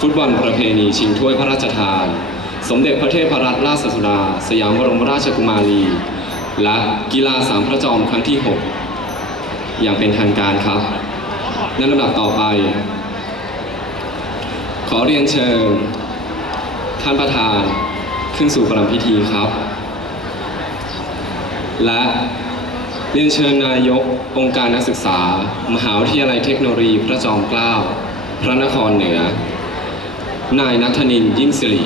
ฟุตบอลประเพณีชิงถ้วยพระราชทาน สมเด็จพระเทพรัตนราชสุดา สยามบรมราชกุมารี และกีฬาสามพระจอมครั้งที่ 6 อย่างเป็นทางการครับ ในลำดับต่อไป ขอเรียนเชิญ ท่านประธานขึ้นสู่ประรำพิธีครับ และเรียนเชิญนายกองค์การนักศึกษา มหาวิทยาลัยเทคโนโลยีพระจอมเกล้า พระนครเหนือ นายนัทนินยิ่งสิริ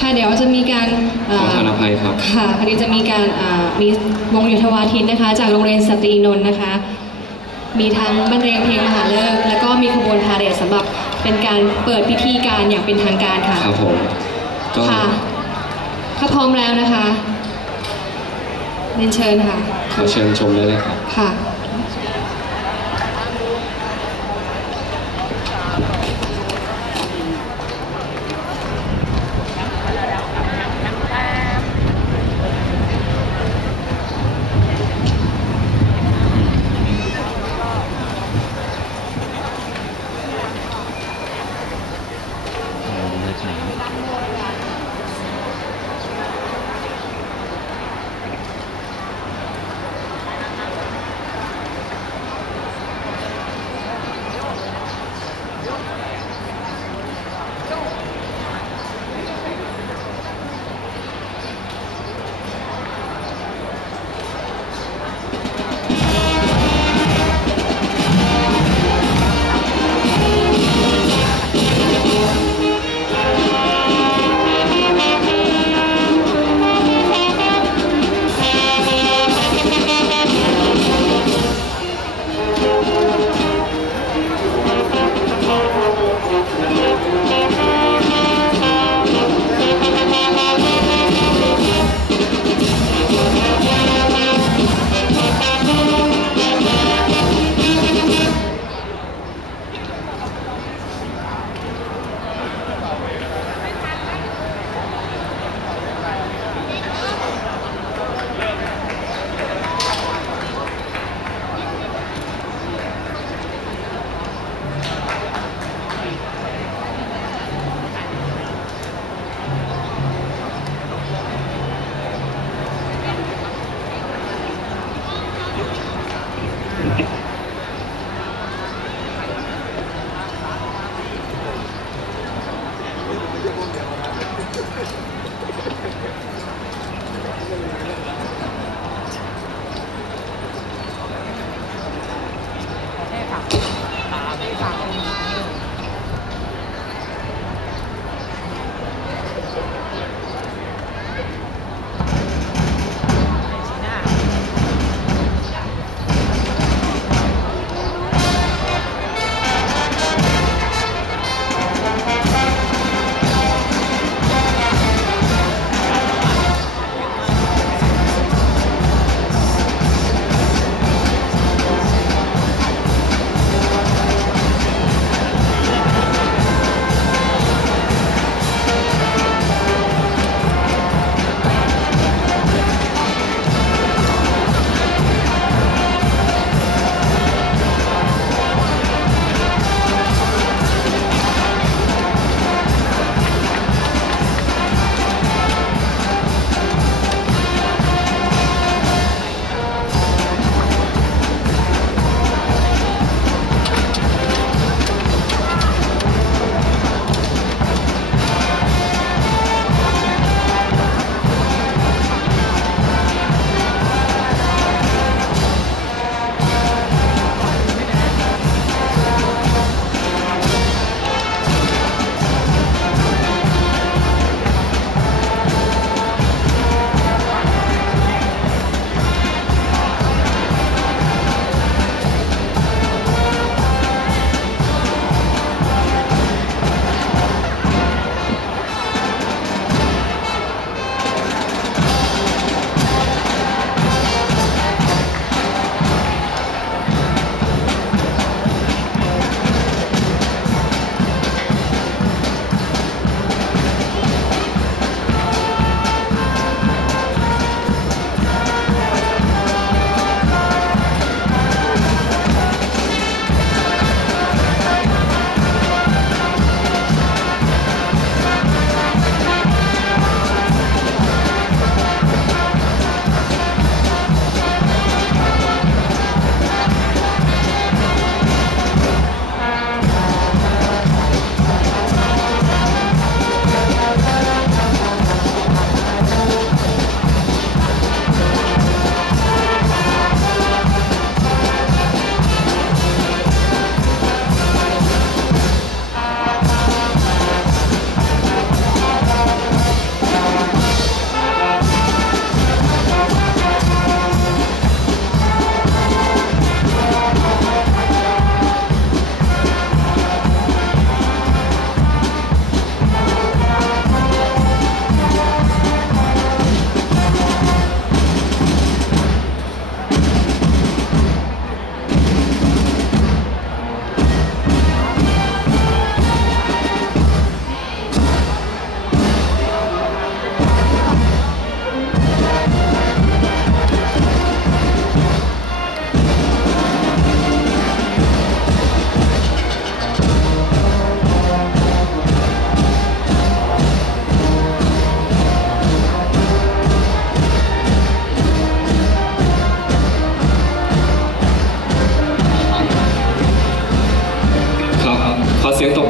ค่ะเดี๋ยวจะมีการเอ่ขออทานอภัยครับค่ะพอดีจะมีการอ่ามีวงโยธวาทิตนะคะ จากโรงเรียนสตรีนนท์นะคะ มีทั้งบรรเลงเพลงมหาฤกษ์แล้วก็มีขบวนพาเหรดสำหรับเป็นการเปิดพิธีการอย่างเป็นทางการค่ะครับผมก็ค่ะถ้าพร้อมแล้วนะคะ เรียนเชิญค่ะ ขอเชิญชมได้เลยครับค่ะ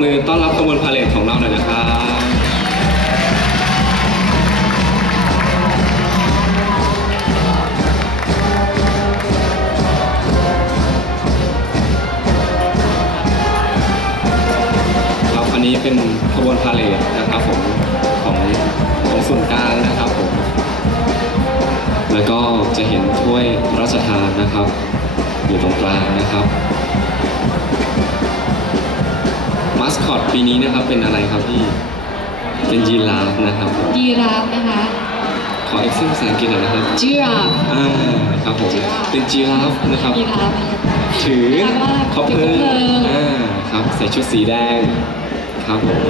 มือต้อนรับขบวนพาเลทของเราหน่อยนะครับครับอันนี้เป็นขบวนพาเลทนะครับผมของของส่วนกลางนะครับผมแล้วก็จะเห็นถ้วยระราชทานนะครับ อยู่ตรงกลางนะครับ อตปีนี้นะครับเป็นอะไรครับพี่ เป็นยีราฟนะครับยีราฟนะคะ ขอเอ็กซ์ภาษาอังกฤษหน่อยนะครับจีราฟอ่าครับผมเป็นจีราฟนะครับยีราฟถือแล้วก็คบเพลิถือคบเพลิงงอ่าครับใส่ชุดสีแดงครับผม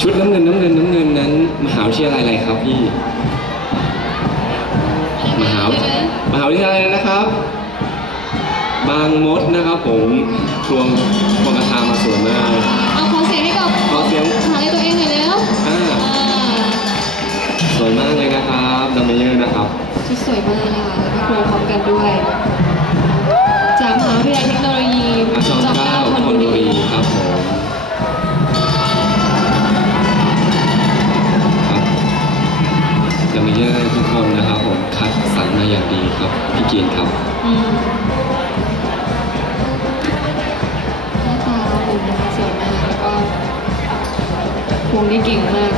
ชุดน้ำเงินน้ำเงินน้ำเงินนั้น มหาวิทยาลัยอะไรครับพี่ มหามหาวิทยาลัยอะไรนะครับ บางมดนะครับผมทวงทวงกระทามาสวยมากเอาขอเสียงให้กับขอเสียงหาเลยตัวเองหน่อยแล้วอ่าอ่าสวยมากเลยนะครับดัมเมเยอร์นะครับชุดสวยมากนะคะแล้วก็ครูพร้อมกันด้วย จากมหาวิทยาลัยเทคโนโลยีอาจารย์จอมเก้าเกล้าธนธนบุบุรีรีครับผมครับดัมเมเยอร์ทุกคนนะครับผมคัดสรรมาอย่างดีครับพี่กินครับ พวงได้เก่งมาก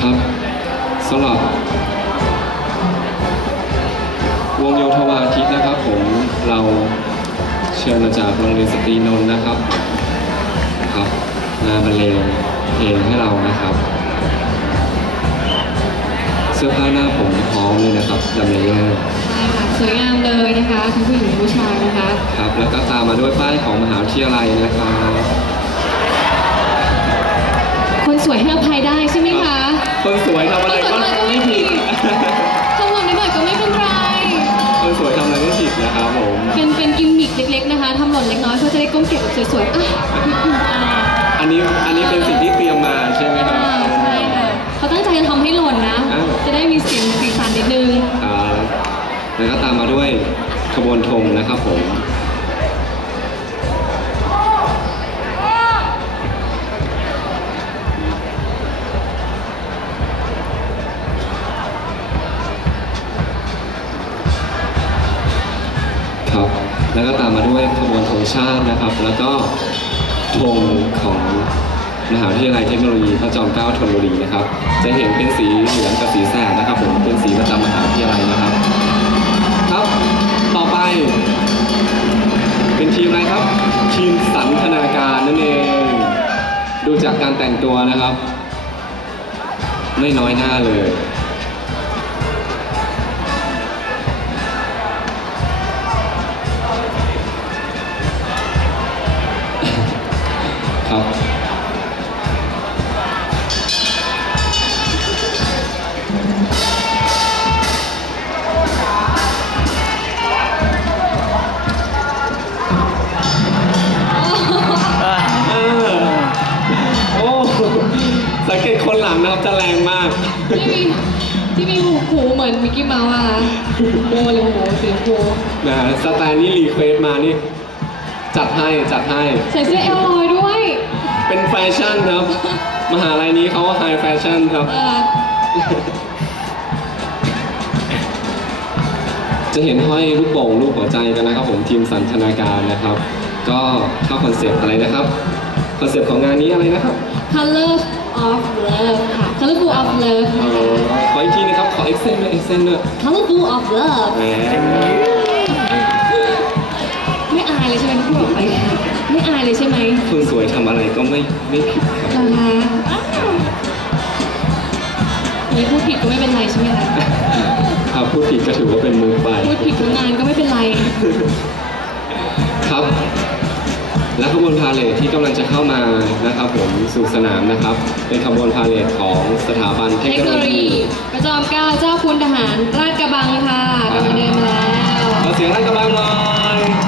ครับสำหรับวงโยธวาทิตนะครับผมเราเชิญมาจากโรงเรียนสตรีนนท์นะครับครับมาบรรเลง เพลงให้เรานะครับ เสื้อผ้าหน้าผมพร้อมเลยนะครับดัมเมเยอร์ใช่ค่ะสวยงามเลยนะคะทั้งผู้หญิงและผู้ชายนะคะครับแล้วก็ตามมาด้วยป้ายของมหาวิทยาลัยนะครับคนสวยให้อภัยได้ใช่ไหมคะ คนสวยทำอะไรก็ไม่ผิดคำนวณนิดหน่อยก็ไม่เป็นไรคนสวยทำอะไรไม่ผิดนะครับผมเป็นเป็นกิมมิคเล็กๆนะคะทำหล่นเล็กน้อยเพื่อจะได้ก้มเก็บแบบสวยๆอะ อ่าอันนี้อันนี้เป็นสิ่งที่เตรียมมาใช่ไหมครับ อ่าใช่ค่ะเขาตั้งใจจะทำให้หล่นนะ อ้าว จะได้มีเสียงสีสันนิดนึงครับแล้วก็ตามมาด้วยขบวนธงนะครับผม ครับ แล้วก็ตามมาด้วยขบวนธงชาตินะครับ แล้วก็ ธงของมหาวิทยาลัยเทคโนโลยีพระจอมเกล้าธนบุรีนะครับ จะเห็นเป็นสีเหลืองกับสีแสดนะครับผมเป็นสีประจำมหาวิทยาลัยนะครับ ครับ ต่อไป เป็นทีมอะไรครับ ทีมสันทนาการนั่นเอง ดูจากการแต่งตัวนะครับ ไม่น้อยหน้าเลย ให้จัดให้ ใส่เสื้อเอลลอยด้วย เป็นแฟชั่นครับ มหาลัยนี้เขาไฮแฟชั่นครับ เออจะเห็นห้อยลูกโป่งลูกหัวใจกันนะครับผมทีมสันทนาการนะครับ ก็เข้าคอนเซปต์อะไรนะครับคอนเซปต์ของงานนี้อะไรนะครับ Color of Love ค่ะ Colorful of Love เอนะคะอขออีกทีนะครับ ขอเอ็กเซนด้วยเอ็กเซนด้วย Colorful of Love แหมไม่อายเลยใช่ไหมที่พูดออกไป ไม่อายเลยใช่ไหมคนสวยทำอะไรก็ไม่ไม่ผิดครับนะคะอ้าวนี่พูดผิดก็ไม่เป็นไรใช่ไหมคะถ้าพูดผิดก็ถือว่าเป็นมือไปพูดผิดทั้งงานก็ไม่เป็นไร ครับ และขบวนพาเลทที่กำลังจะเข้ามานะครับผมสู่สนามนะครับ เป็นขบวนพาเลทของสถาบันเทเทคคโนโนโลโลยียีประจอมเกล้าเจ้าคุณทหารราชกระบังค่ะกำลังเดินมาแล้ว ขอเสียงให้กำลังหน่อย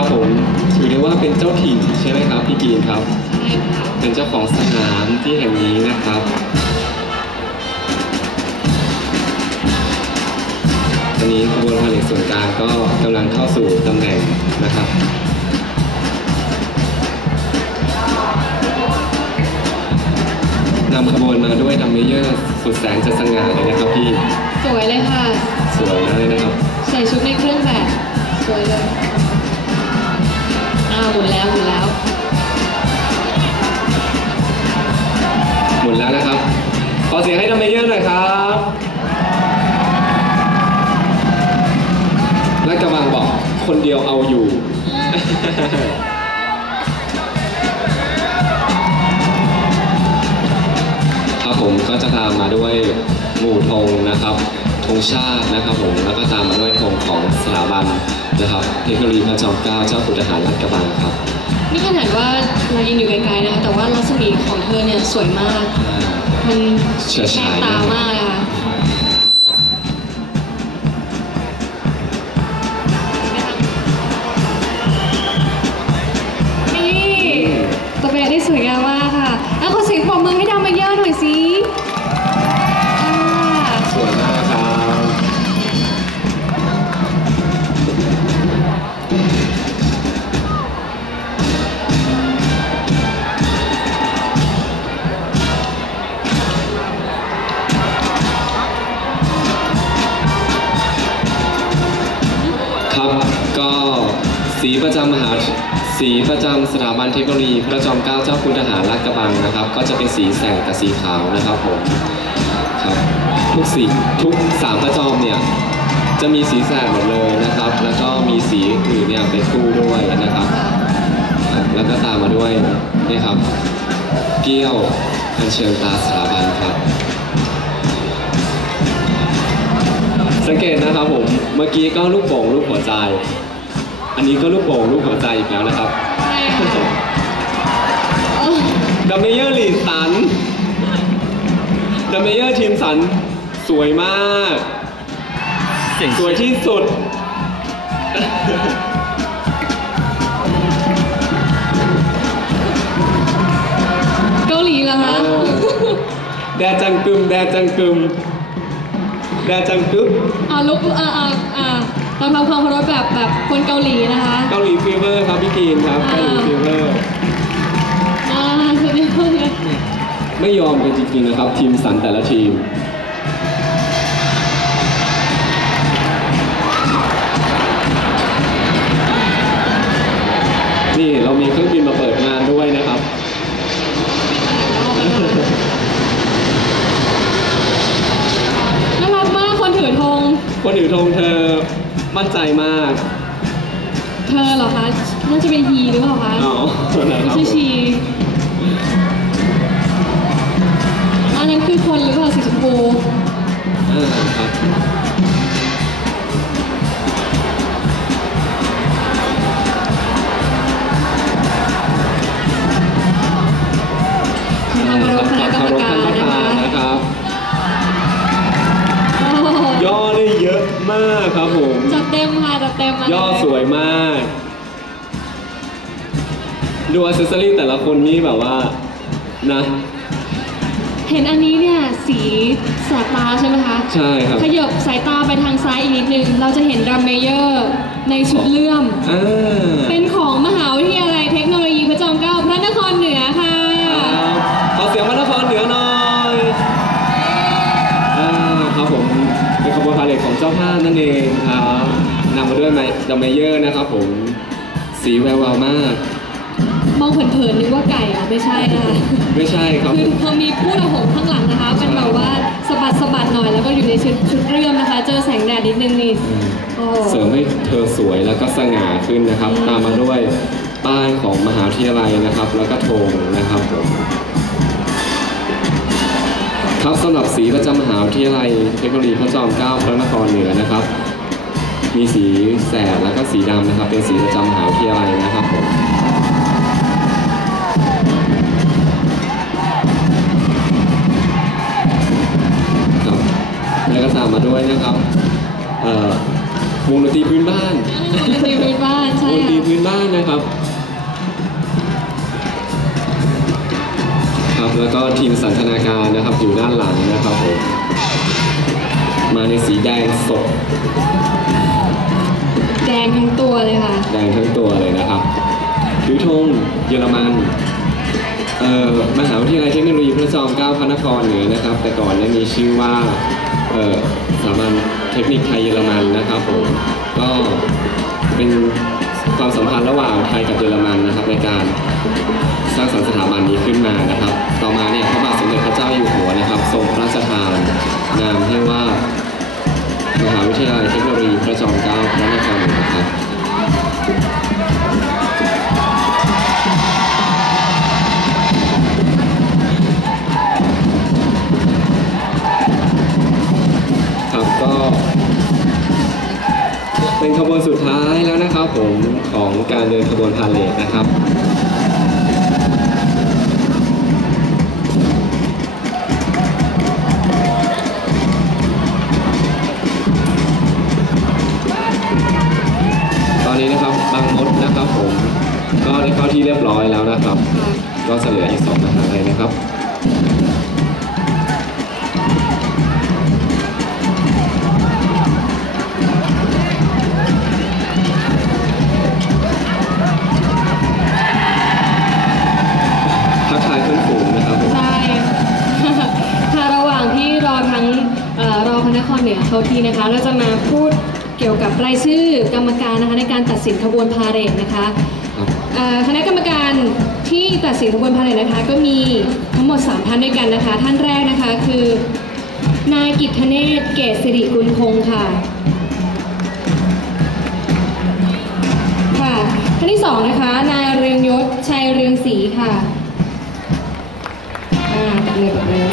ครับผมถือได้ว่าเป็นเจ้าถิ่นใช่ไหมครับพี่กีนครับใช่ค่ะเป็นเจ้าของสนามที่แห่งนี้นะครับตอนนี้ขบวนพาเหรดส่วนกลางก็กำลังเข้าสู่ตำแหน่งนะครับนำขบวนมาด้วยดัมเมเยอร์สุดแสนจะสง่าเลยนะครับพี่ สวยเลยค่ะ สวยมากเลยนะครับ ใส่ชุดในเครื่องแบบ สวยเลยอ้าวหมุนแล้วหมุนแล้ว หมุนแล้วนะครับ ขอเสียงให้ดัมเมเยอร์หน่อยครับ และกำลังบอกคนเดียวเอาอยู่ ครับผมก็จะตามมาด้วยหมู่ธงนะครับธงชาตินะครับผม แล้วก็ตามมาด้วย ของสถาบันนะครับ เทคโนโลยีพระจอมเกล้าเจ้าคุณทหารรัฐกระบังครับ นี่ขนาดว่าเรายืนอยู่ไกลๆนะคะแต่ว่ารัศมีของเธอเนี่ยสวยมาก มันเฉิดฉายแสบตามากเลยค่ะ ประจำสถาบันเทคโนโลยี พระจอมเกล้าเจ้าคุณทหารลาดกระบังนะครับ ก็จะเป็นสีแสงกับสีขาวนะครับผมครับทุกสีทุกสามประจอมเนี่ยจะมีสีแสงหมดเลยนะครับ แล้วก็มีสีอื่นเนี่ยเป็นคู่ด้วยนะครับ แล้วก็ตามมาด้วยนี่ครับ เกี้ยวอัญเชิญตาสถาบันครับสังเกตนะครับผม เมื่อกี้ก็ลูกโป่งลูกหัวใจ อันนี้ก็ลูกโป่งลูกหัวใจอีกแล้วนะครับ ดัมเมเยอร์ลีดสันดัมเมเยอร์ทีมสัน สวยมาก เสียงสวยที่สุด เกาหลีเหรอคะแดจังกึม แดจังกึม แดจังกึม อ่าลุกอ่าอ่าอ่า เราทำความเคารพแบบแบบคนเกาหลีนะคะเกาหลีฟีเวอร์ครับพี่กีนครับเกาหลีฟีเวอร์อ่าสุดยอดเลยไม่ยอมกันจริงๆนะครับ ทีมสันแต่ละทีมนี่เรามีเครื่องบินมาเปิดงานด้วยนะครับน่ารักมากคนถือธงคนถือธงเธอ มั่นใจมากเธอเหรอคะน่าจะเป็นฮีหรือเปล่าคะอ๋อส่วนไหนครับชื่อชีอันนั้นคือคนหรือเปล่าสีชมพูอ่าครับมีความเคารพคณะกรรมการ ย่อได้เยอะมากครับผม จัดเต็มค่ะจัดเต็มมาย่อเลยสวยมาก ดูอัซเซสซอรี่แต่ละคนนี่แบบว่า นะ เห็นอันนี้เนี่ยสีแสบตาใช่ไหมคะ ใช่ครับ ขยับสายตาไปทางซ้ายอีกนิดนึง เราจะเห็นดรัมเมเยอร์ในชุดเลื่อม อ่าเป็นของมหาวิทยาลัยเทคโนโลยีพระจอมเกล้าพระนครเหนือค่ะครับขอเสียงพระนครเหนือหน่อย ขบวนพาเหรดของเจ้าภาพนั่นเองครับนำมาด้วยไมดัมเมเยอร์นะครับผมสีแวววาวมาก มองเผินๆนึกว่าไก่อะไม่ใช่นะคะไม่ใช่ครับคือเธอมีผู้ระหงข้างหลังนะคะเป็นแบบว่าสะบัดสะบัดหน่อยแล้วก็อยู่ในชุดชุดเรื่อมนะคะ เจอแสงแดดนิดนึงนี่โอ้เสริมให้เธอสวยแล้วก็สง่าขึ้นนะครับ ตามมาด้วยป้ายของมหาวิทยาลัยนะครับ แล้วก็ธงนะครับผม ครับสำหรับสีประจำมหาวิทยาลัยเทคโนโลยีพระจอมเกล้าพระนครเหนือนะครับ มีสีแสดแล้วก็สีดำนะครับ เป็นสีประจำมหาวิทยาลัยนะครับผมครับแล้วก็ตามมาด้วยนะครับเอ่อวงดนตรีพื้นบ้านดนตรีพื้นบ้านใช่วงดนตรีค่ะพื้นบ้านนะครับ แล้วก็ทีมสันทนาการนะครับอยู่ด้านหลังนะครับผมมาในสีแดงสด แดงทั้งตัวเลยค่ะ แดงทั้งตัวเลยนะครับถือธงเยอรมันเอ่อมหาวิทยาลัยเทคโนโลยีพระจอมเกล้าพระนครเหนือนะครับ แต่ก่อนเนี่ยมีชื่อว่าเอ่อสถาบันเทคนิคไทยเยอรมันนะครับผมก็เป็นความสัมพันธ์ระหว่างไทยกับเยอรมันนะครับในการ สร้างสรรค์สถาบันนี้ขึ้นมานะครับ ต่อมาเนี่ยพระบาทสมเด็จพระเจ้าอยู่หัวนะครับ ทรงพระราชทานนามให้ว่ามหาวิทยาลัยเทคโนโลยีพระจอมเกล้าพระนครเหนือครับครับก็เป็นขบวนสุดท้ายแล้วนะครับผมของการเดินขบวนพาเลทนะครับ ก็เสลืออีกสองมหาลัยนะครับทักทายเพื่อนฝูงนะครับผม ใช่ค่ะระหว่างที่รอทั้งเอ่อรอพระนครเหนือเขาทีนะคะ เราจะมาพูดเกี่ยวกับรายชื่อกรรมการนะคะในการตัดสินขบวนพาเหรดนะคะ คณะกรรมการที่ตัดสินขบวนพาเหรดนะคะก็มีทั้งหมด 3 ท่านด้วยกันนะคะ ท่านแรกนะคะคือนายกิตเนศเกษสิริกุลพงศ์ค่ะค่ะท่านที่สองนะคะนายเรืองยศชัยเรืองศรีค่ะอ่าแบบเลยแบบเลย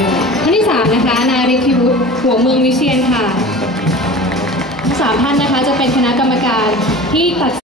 ท่านที่สามนะคะนายฤทธิวุฒิหัวเมืองวิเชียนค่ะทั้งสามท่านนะคะจะเป็นคณะกรรมการที่ตัด